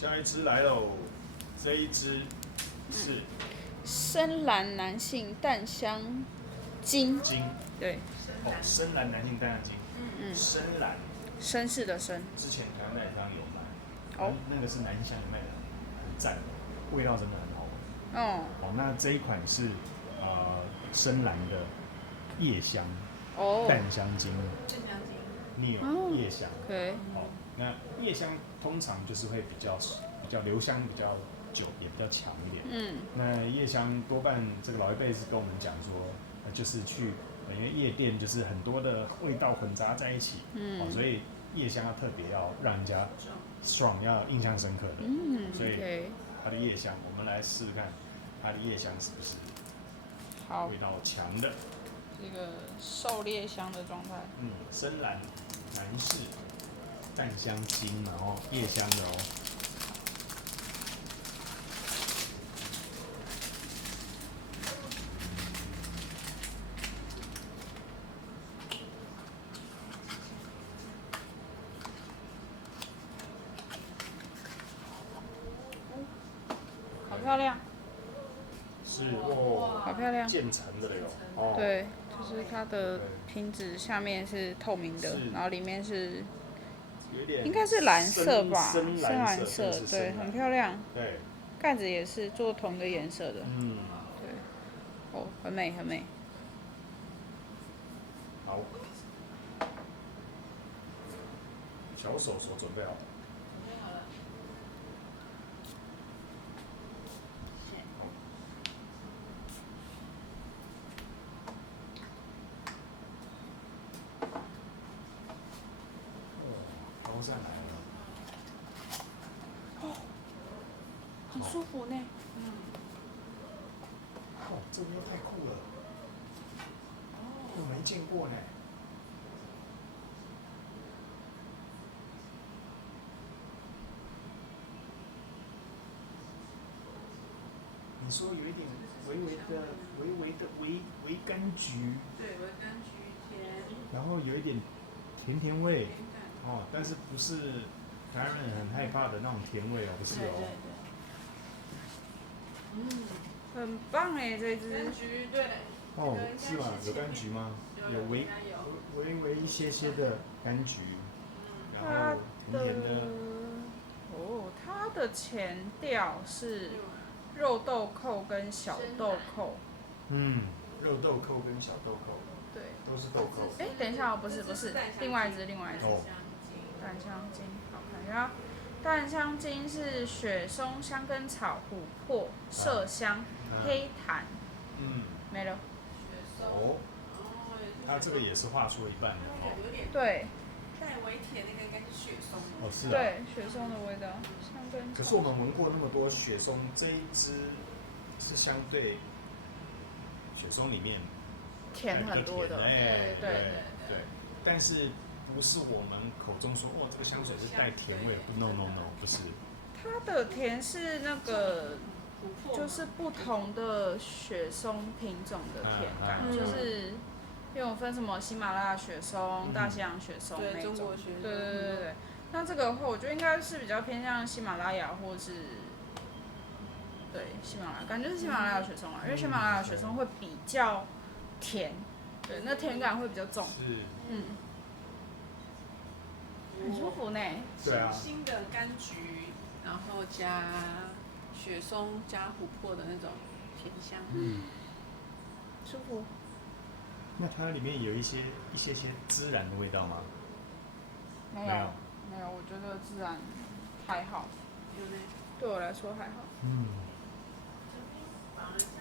下一支来喽，这一支是深蓝男性淡香精，金对，哦，深蓝男性淡香精，深蓝，绅士的绅。之前台湾那一张有卖，哦，那个是南香里面的，很赞，味道真的很好闻。哦，好，那这一款是深蓝的叶香淡香精，Neo 叶香。对，好，那叶香通常就是会比较留香比较久，也比较强一点。那叶香多半这个老一辈是跟我们讲说，就是去因为夜店就是很多的味道混杂在一起，所以叶香要特别要让人家爽，要印象深刻的。所以它的叶香，我们来试试看，它的叶香是不是味道强的？这个狩猎香的状态。深蓝男士淡香精，然后叶香的哦。好漂亮。是哦，好漂亮。渐层的了哟。哦。对，就是它的瓶子下面是透明的，然后里面是应该是蓝色吧，深蓝色，对，很漂亮。对。盖子也是做同一个颜色的。对。哦，很美很美。好。巧手所准备好。高山来了。哦，很舒服呢。哦，这个又太酷了。我没见过呢。你说有一点微微的微柑橘，对，微柑橘甜，然后有一点甜味，哦，但是不是台湾人很害怕的那种甜味哦，不是哦。很棒哎，这支。柑橘对。哦，是吗？有柑橘吗？有微一些的柑橘，然后甜甜的。哦，它的前调是肉豆蔻跟小豆蔻。肉豆蔻跟小豆蔻。对。都是豆蔻。等一下哦，不是，另外一支。淡香精，好看一下。淡香精是雪松、香根草、琥珀、麝香、黑檀。没了。哦。它这个也是画出了一半的哦。对。带微甜那个应该是雪松。哦，是啊。对，雪松的味道，香根草。可是我们闻过那么多雪松，这一支是相对雪松里面甜很多的。对。但是不是我们口中说哦，这个香水是带甜味？No， 不是。它的甜是那个，就是不同的雪松品种的甜感，就是因为我分什么喜马拉雅雪松、大西洋雪松那种。对。那这个的话，我觉得应该是比较偏向喜马拉雅，或是对喜马拉雅，感觉是喜马拉雅雪松啊，因为喜马拉雅雪松会比较甜，对，那甜感会比较重。是。很舒服呢。对啊。新的柑橘，然后加雪松加琥珀的那种甜香。舒服。那它里面有一些孜然的味道吗？没有，我觉得孜然还好。对我来说还好。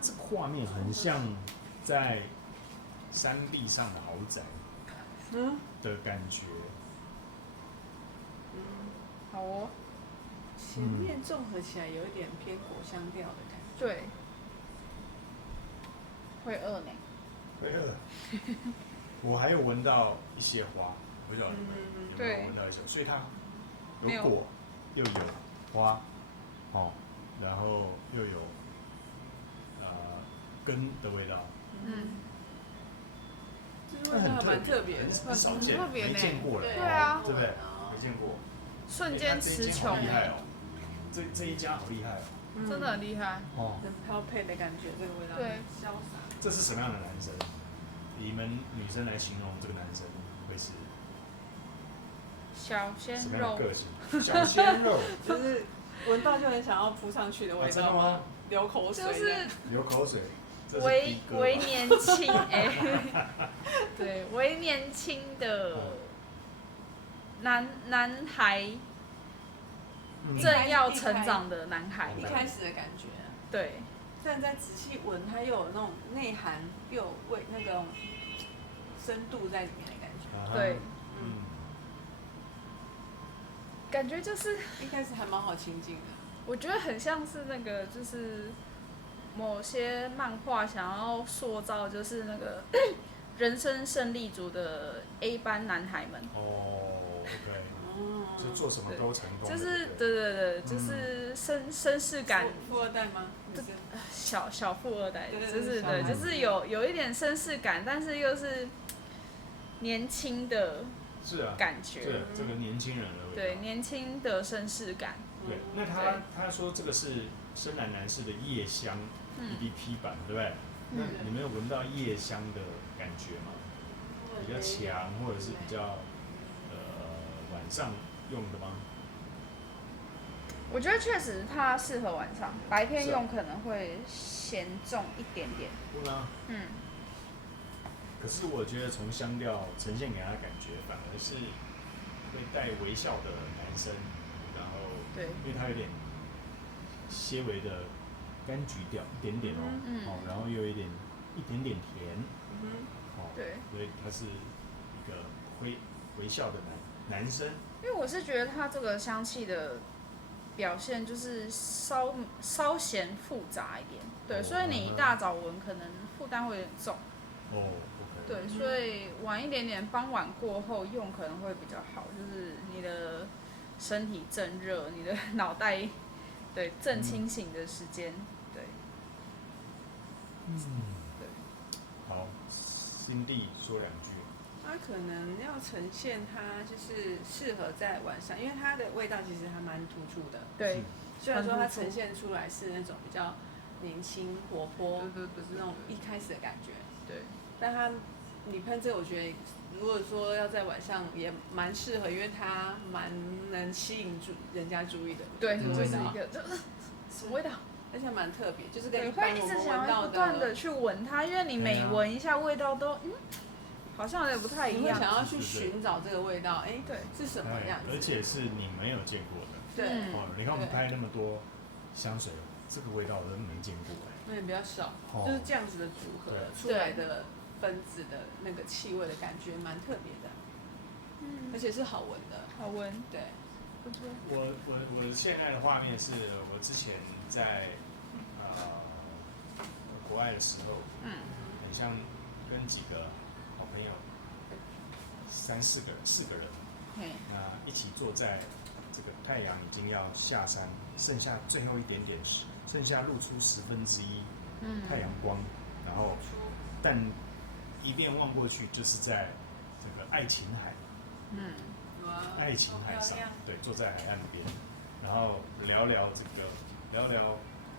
这画面很像在山壁上的豪宅的感觉。好哦。前面综合起来有一点偏果香调的感觉。对。会饿呢。会饿。我还有闻到一些花，不晓得有没有闻到一些，所以它有果又有花，然后又有根的味道。这味道蛮特别的，很少见，没见过了。对啊。对不对？没见过。瞬间词穷。厉害哦。这一家好厉害真的很厉害哦，很飘配的感觉，这个味道，对，潇洒。这是什么样的男生？你们女生来形容这个男生会是小鲜什么样肉的个性？小鲜肉，就是闻到就很想要扑上去的味道吗？流口水，就是流口水，为年轻对，为年轻的男孩，正要成长的男孩，一开始的感觉，对，但再仔细闻，它又有那种内涵，又有那种深度在里面的感觉。对，感觉就是一开始还蛮好亲近的。我觉得很像是那个，就是某些漫画想要塑造，就是那个人生胜利组的 A 班男孩们。哦 ，OK， 就做什么都成功。就是对，就是绅士感。富二代吗？小富二代，就是对，就是有一点绅士感，但是又是年轻的感觉。是这个年轻人的味道。对，年轻的绅士感。对，那他说这个是深蓝男士的夜香 EDP 版，对不对？那你们有闻到夜香的感觉吗？比较强，或者是比较晚上用的吗？我觉得确实它适合晚上，白天用可能会嫌重一点点。会吗？可是我觉得从香调呈现给他的感觉，反而是会带微笑的男生，然后对，因为他有点些微的柑橘调，一点点然后又有一点甜，对，所以他是一个微笑的男生。因为我是觉得它这个香气的表现就是稍显复杂一点，对，所以你一大早闻可能负担会有点重。对，所以晚一点点，傍晚过后用可能会比较好，就是你的身体正热，你的脑袋对正清醒的时间，对。对。好，Cindy 说2句。它可能要呈现它就是适合在晚上，因为它的味道其实还蛮突出的。对。虽然说它呈现出来是那种比较年轻活泼，不是那种一开始的感觉。对。但你喷这个，我觉得如果说要在晚上也蛮适合，因为它蛮能吸引人家注意的。对，这个味道。什么味道？而且蛮特别，就是跟一般我们闻到的。会一直想要不断的去闻它，因为你每闻一下味道都好像有点不太一样。你会想要去寻找这个味道，对，是什么样子？而且是你没有见过的。对。你看我们拍那么多香水，这个味道我都没见过那也比较少，就是这样子的组合出来的分子的那个气味的感觉蛮特别的。而且是好闻的。好闻。对。不错。我现在的画面是我之前在国外的时候，很像跟几个好朋友4个人，那一起坐在这个太阳已经要下山，剩下最后一点点时，剩下露出1/10太阳光，然后但一面望过去就是在这个爱琴海，爱琴海上，对，坐在海岸边，然后聊聊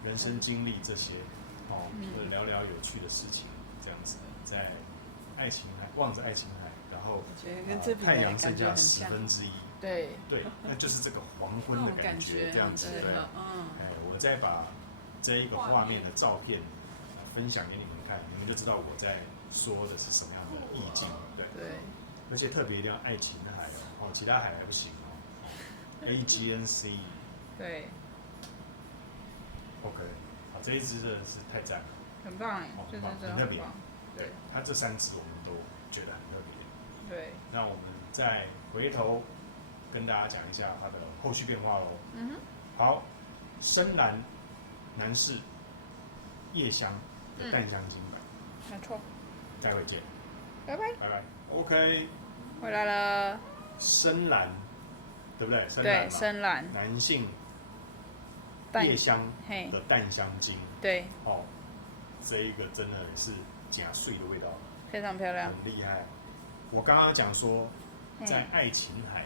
人生经历这些，或者聊聊有趣的事情，这样子的，在爱琴海望着爱琴海，然后太阳剩下1/10，对，那就是这个黄昏的感觉，这样子，对，我再把这一个画面的照片分享给你们看，你们就知道我在说的是什么样的意境，对，而且特别一定要爱琴海其他海还不行AGNC， 对 ，OK， 好，这一支真的是太赞了，很棒哎，很特别，对，它这3支我们都觉得很特别，对，那我们再回头跟大家讲一下它的后续变化喽。好，深蓝男士夜香的淡香精版，没错，待会见，拜拜 ，OK， 回来了。深蓝，对不对？对，深蓝，男性夜香的淡香精，对，这一个真的是假碎的味道，非常漂亮，很厉害。我刚刚讲说在爱琴海，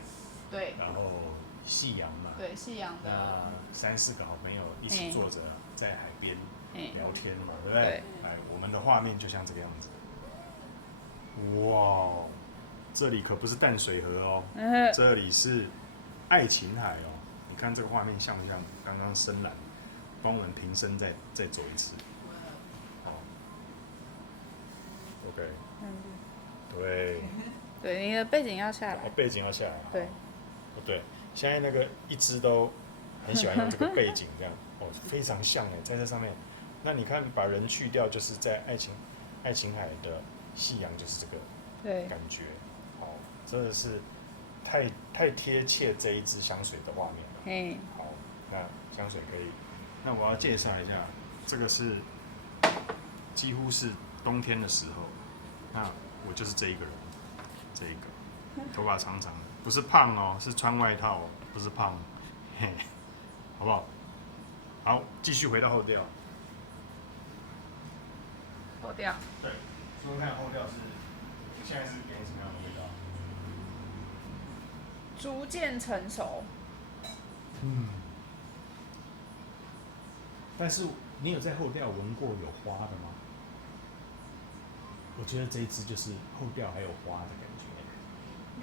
对，然后夕阳嘛，对，夕阳的3、4个好朋友一起坐着在海边聊天嘛，对不对？对。我们的画面就像这个样子。哇，这里可不是淡水河哦，这里是爱琴海哦。你看这个画面像不像刚刚深蓝？帮我们平身再走一次。好 ，OK。对。对，你的背景要下来。背景要下来。对。对，现在那个一只都很喜欢用这个背景，这样非常像哎，在这上面。那你看，把人去掉，就是在爱琴海的夕阳，就是这个感觉。好，真的是太贴切这一支香水的画面了。好，那香水可以。那我要介绍一下，这个是几乎是冬天的时候，那我就是这一个人，这一个头发长长的，不是胖哦，是穿外套哦，不是胖，嘿，好不好？好，继续回到后调。后调。对，说说看后调是现在是给你什么样的味道？逐渐成熟。但是你有在后调闻过有花的吗？我觉得这一支就是后调还有花的感觉。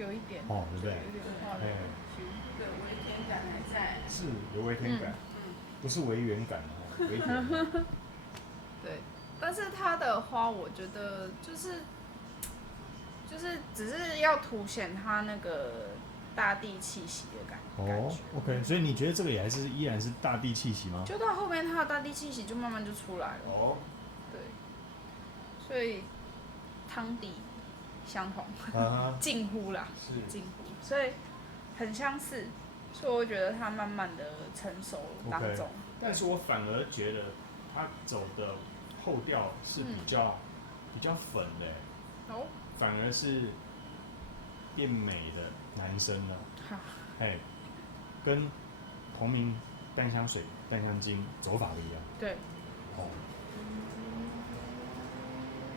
有一点。哦，对不对？有点花的。对，微甜感还在。是有微甜感，不是微圆感哦，微甜。对，但是它的花，我觉得就是只是要凸显它那个大地气息的感觉。OK， 所以你觉得这个也还是依然是大地气息吗？就到后面它的大地气息就慢慢就出来了。对，所以汤底相同，近乎啦，近乎，所以很相似，所以我觉得它慢慢的成熟当中。但是我反而觉得它走的后调是比较粉的，反而是变美的男生呢，跟同名淡香水、淡香精走法不一样。对。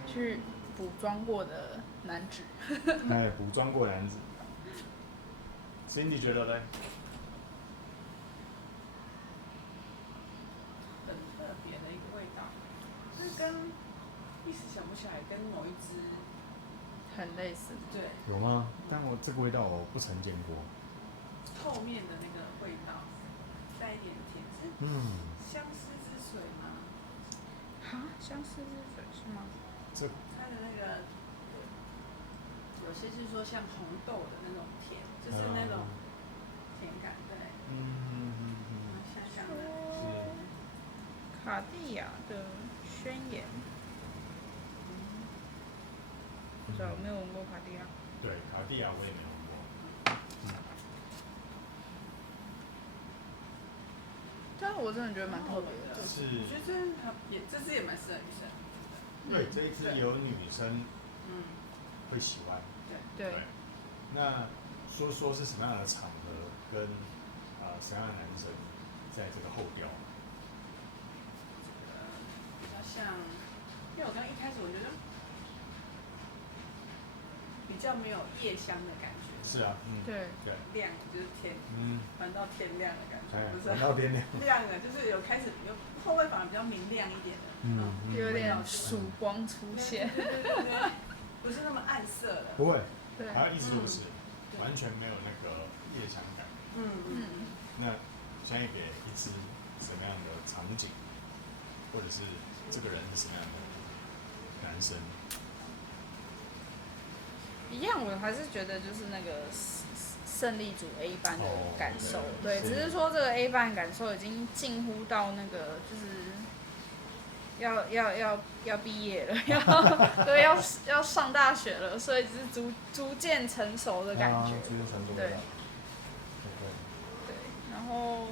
去补妆过的男子。补妆过的男子。Cindy 觉得呢？很特别的一个味道，是跟一时想不起来，跟某一支很类似。对。有吗？但我这个味道我不曾见过。后面的那个味道，带一点甜，是相思之水吗？相思之水是吗？它的那个，有些是说像红豆的那种甜，就是那种甜感，对。想想的。卡地亚的宣言。不知道，我没有闻过卡地亚。对，卡地亚我也没闻过。但我真的觉得蛮特别的。是。我觉得这支也蛮适合女生。对，这一支有女生会喜欢。对。那说是什么样的场合跟什么样的男生在这个后调？比较像，因为我刚一开始我觉得比较没有夜香的感觉。是啊，对。亮就是天，玩到天亮的感觉，不是？玩到天亮。亮的，就是有开始有后味反而比较明亮一点的，有点曙光出现。对，不是那么暗色的。不会，好像一直都不是，完全没有那个夜香感。那现在给一支什么样的场景，或者是这个人是什么样的男生？一样，我还是觉得就是那个胜利组 A 班的感受，对，只是说这个 A 班感受已经近乎到那个就是要毕业了，对，要上大学了，所以是逐渐成熟的感觉，对，然后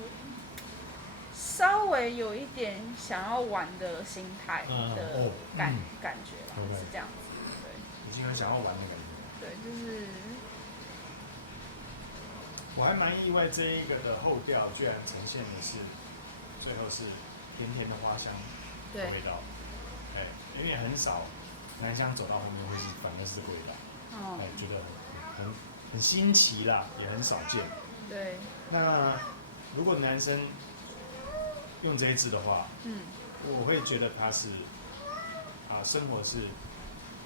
稍微有一点想要玩的心态的感觉啦，是这样子，对，已经很想要玩的感觉。对，就是。我还蛮意外，这一个的后调居然呈现的是，最后是甜甜的花香的味道。因为很少男香走到后面会反而是这个味道。觉得很新奇啦，也很少见。对。那如果男生用这一支的话，我会觉得他是生活是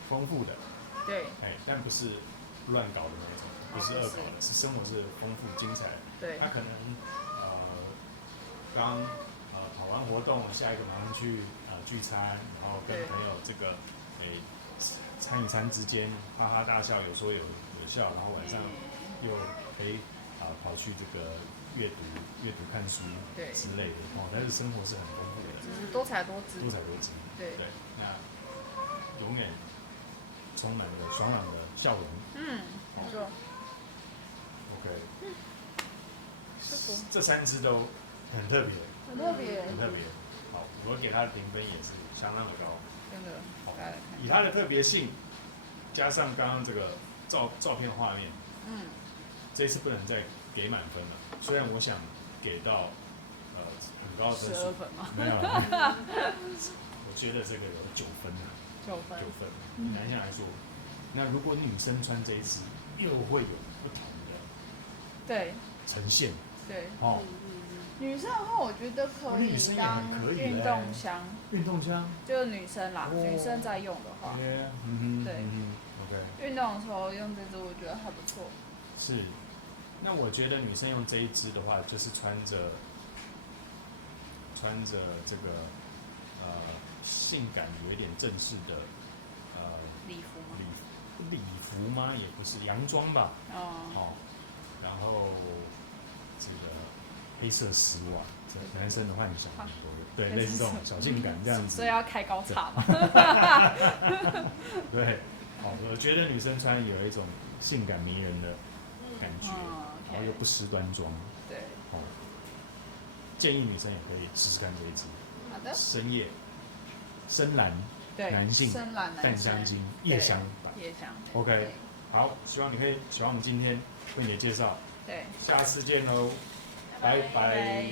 丰富的，对，但不是乱搞的那种，不是恶搞的，是生活是丰富精彩的。对，他可能刚跑完活动，下一个马上去聚餐，然后跟朋友这个餐与餐之间哈哈大笑，有说有笑，然后晚上又可以跑去这个阅读看书之类的，但是生活是很丰富的，多彩多姿，对，那永远充满了爽朗的笑容，没错。OK，这3支都很特别，很特别。好，我给它的评分也是相当的高，真的。以它的特别性，加上刚刚这个照片画面，这次不能再给满分了。虽然我想给到很高的分数，12分吗？没有，我觉得这个有9分啊，9分。男生来说，那如果女生穿这一支，又会有不同的呈现。对，女生的话，我觉得可以当运动箱。运动箱就是女生啦，女生在用的话，对，OK。运动的时候用这支，我觉得还不错。是，那我觉得女生用这一支的话，就是穿着这个性感有一点正式的礼服吗？礼服吗？也不是，洋装吧。然后这个黑色丝袜，男生的幻想，对，类似这种小性感这样子。所以要开高叉嘛。对，我觉得女生穿有一种性感迷人的感觉，然后又不失端庄。对。建议女生也可以试试看这一支。好的。深蓝，男性，淡香精，夜香版。夜香。OK， 好，希望你会喜欢我们今天为你的介绍。对。下次见喽，拜拜。